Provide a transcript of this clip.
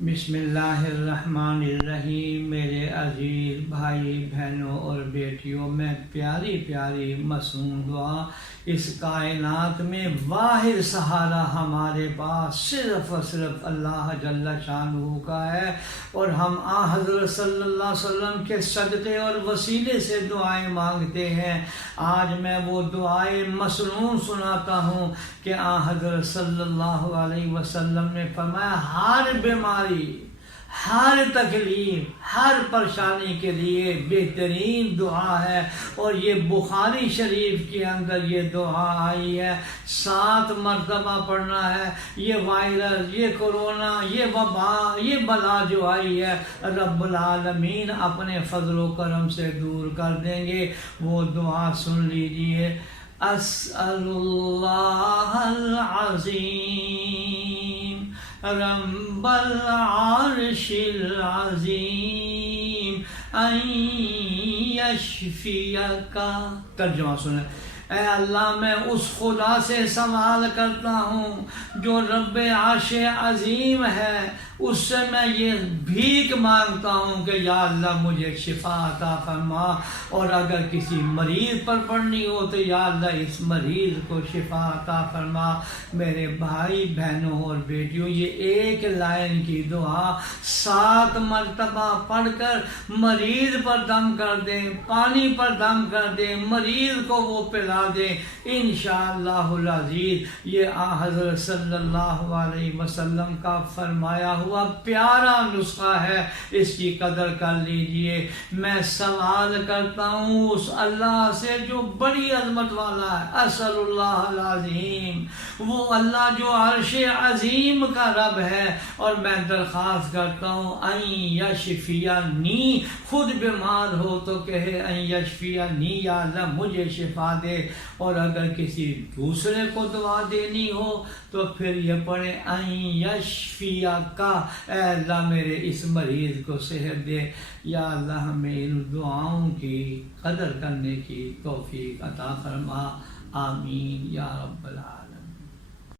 بسم اللہ الرحمن الرحیم۔ میرے عزیز بھائی بہنوں اور بیٹیوں، میں پیاری پیاری معصوم دعا، اس کائنات میں واحد سہارا ہمارے پاس صرف اور صرف اللہ جل شانہ کا ہے، اور ہم حضرت صلی اللہ علیہ وسلم کے صدقے اور وسیلے سے دعائیں مانگتے ہیں۔ آج میں وہ دعائیں مسنون سناتا ہوں کہ حضرت صلی اللہ علیہ وسلم نے فرمایا، ہر بیماری، ہر تکلیف، ہر پریشانی کے لیے بہترین دعا ہے، اور یہ بخاری شریف کے اندر یہ دعا آئی ہے، 7 مرتبہ پڑھنا ہے۔ یہ وائرس، یہ کورونا، یہ وبا، یہ بلا جو آئی ہے، رب العالمین اپنے فضل و کرم سے دور کر دیں گے۔ وہ دعا سن لیجئے۔ اسأل اللہ العظیم رب العرش العظیم ان یشفیک۔ ترجمہ سنیں۔ اے اللہ، میں اس خدا سے سوال کرتا ہوں جو رب عرش عظیم ہے، اس سے میں یہ بھیک مانگتا ہوں کہ یا اللہ مجھے شفا عطا فرما، اور اگر کسی مریض پر پڑھنی ہو تو یا اللہ اس مریض کو شفا عطا فرما۔ میرے بھائی بہنوں اور بیٹیوں، یہ ایک لائن کی دعا 7 مرتبہ پڑھ کر مریض پر دم کر دیں، پانی پر دم کر دیں، مریض کو وہ پلا دیں، انشاءاللہ العزیز۔ یہ حضرت صلی اللہ علیہ وسلم کا فرمایا ہوا پیارا نسخہ ہے، اس کی قدر کر لیجئے۔ میں سوال کرتا ہوں اس اللہ سے جو بڑی عظمت والا ہے، اسأل اللہ العظیم، وہ اللہ جو عرش عظیم کا رب ہے، اور میں درخواست کرتا ہوں ان یشفینی، خود بیمار ہو تو کہے ان یشفینی، یا اللہ مجھے شفا دے، اور اگر کسی دوسرے کو دعا دینی ہو تو پھر یہ پڑھے ان یشفیک، اے اللہ میرے اس مریض کو صحت دے۔ یا اللہ ہمیں ان دعاؤں کی قدر کرنے کی توفیق عطا فرما، آمین یا رب العالمین۔